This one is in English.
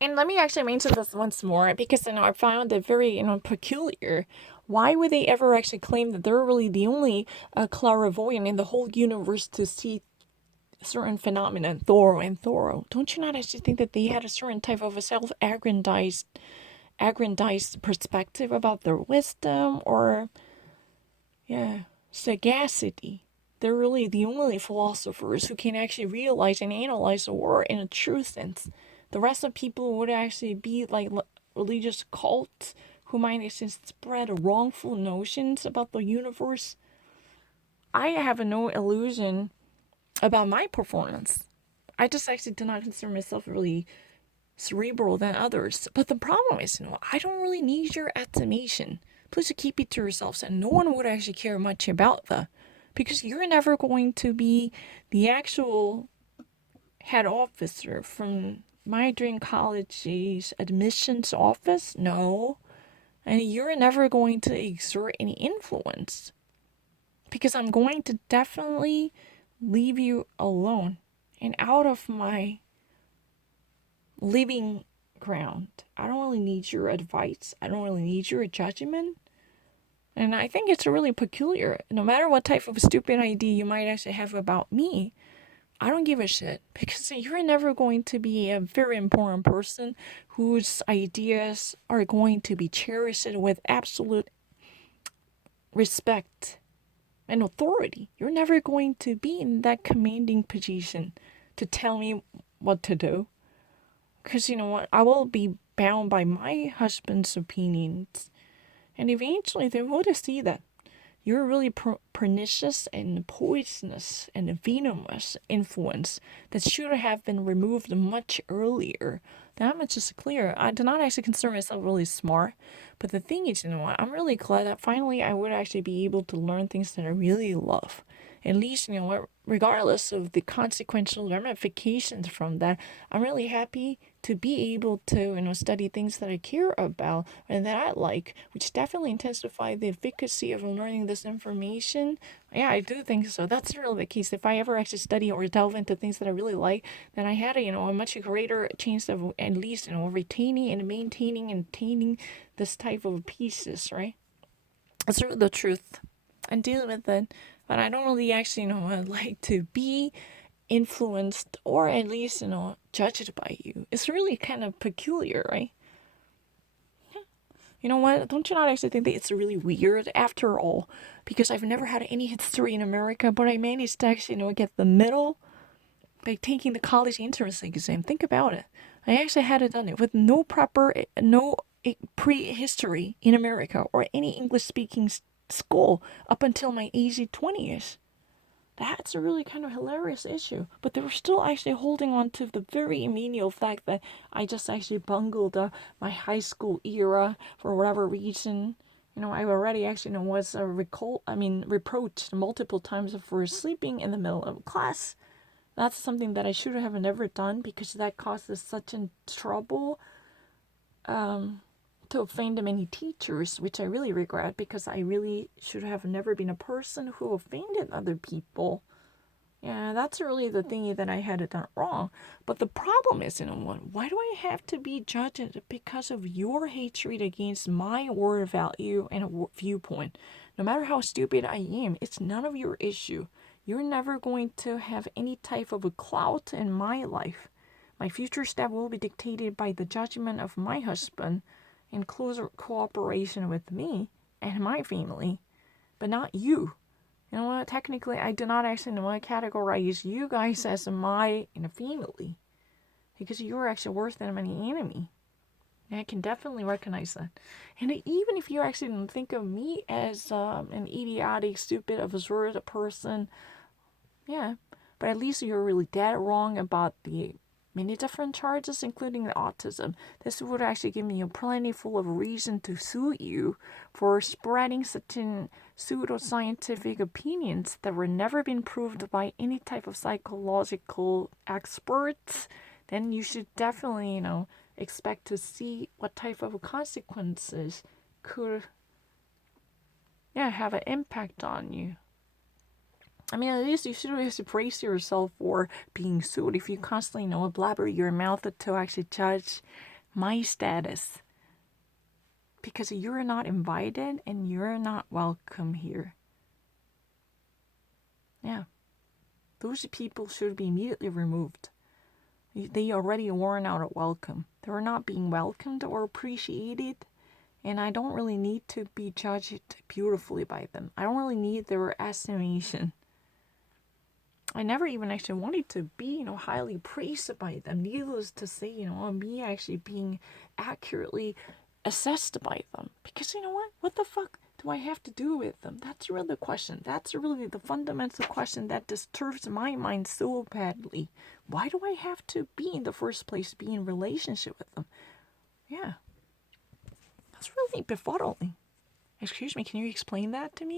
And let me actually mention this once more because I found it very peculiar. Why would they ever actually claim that they're really the only clairvoyant in the whole universe to see certain phenomena thorough and thorough? Don't you not actually think that they had a certain type of a aggrandized perspective about their wisdom or yeah sagacity? They're really the only philosophers who can actually realize and analyze the world in a true sense. The rest of people would actually be like religious cults who might actually spread wrongful notions about the universe. I have no illusion about my performance. I just actually do not consider myself really cerebral than others. But the problem is, I don't really need your estimation. Please keep it to yourselves, and no one would actually care much about that. Because you're never going to be the actual head officer from my dream college's admissions office. No. And you're never going to exert any influence. Because I'm going to definitely leave you alone and out of my living ground. I don't really need your advice. I don't really need your judgment. And I think it's really peculiar. No matter what type of stupid idea you might actually have about me, I don't give a shit because you're never going to be a very important person whose ideas are going to be cherished with absolute respect and authority. You're never going to be in that commanding position to tell me what to do. Because you know what? I will be bound by my husband's opinions. And eventually they will see that you're a really pernicious and poisonous and venomous influence that should have been removed much earlier. That much is clear. I do not actually consider myself really smart, but the thing is, what? I'm really glad that finally I would actually be able to learn things that I really love. At least, what, regardless of the consequential ramifications from that, I'm really happy to be able to, study things that I care about and that I like, which definitely intensify the efficacy of learning this information. Yeah, I do think so. That's really the case. If I ever actually study or delve into things that I really like, then I had a much greater chance of at least, retaining and maintaining and attaining this type of pieces, right? That's really the truth. And dealing with it. But I don't really actually, like to be influenced or at least, judged by you. It's really kind of peculiar, right? You know what? Don't you not actually think that it's really weird after all? Because I've never had any history in America, but I managed to actually, get the middle by taking the college entrance exam. Think about it. I actually had it done it with no prehistory in America or any English speaking school up until my age 20s. That's a really kind of hilarious issue. But they were still actually holding on to the very menial fact that I just actually bungled my high school era for whatever reason. I already actually was reproached multiple times for sleeping in the middle of class. That's something that I should have never done because that causes such a trouble to offend many teachers, which I really regret because I really should have never been a person who offended other people. Yeah, that's really the thing that I had done wrong. But the problem is, why do I have to be judged because of your hatred against my word value and viewpoint? No matter how stupid I am, it's none of your issue. You're never going to have any type of a clout in my life. My future step will be dictated by the judgment of my husband in closer cooperation with me and my family, but not you. You know what? Technically, I do not actually want to categorize you guys as my family because you're actually worse than my enemy. And I can definitely recognize that. And even if you actually don't think of me as an idiotic, stupid, absurd person, yeah, but at least you're really dead wrong about the many different charges, including the autism. This would actually give me a plenty full of reason to sue you for spreading such an pseudoscientific opinions that were never been proved by any type of psychological experts. Then you should definitely, expect to see what type of consequences could, yeah, have an impact on you. I mean, at least you should have to praise yourself for being sued if you constantly blabber your mouth to actually judge my status. Because you're not invited and you're not welcome here. Yeah. Those people should be immediately removed. They already worn out at welcome. They're not being welcomed or appreciated. And I don't really need to be judged beautifully by them. I don't really need their estimation. I never even actually wanted to be, highly praised by them. Needless to say, me actually being accurately assessed by them. Because you know what? What the fuck do I have to do with them? That's really the question. That's really the fundamental question that disturbs my mind so badly. Why do I have to be in the first place, be in relationship with them? Yeah. That's really befuddling. Excuse me, can you explain that to me?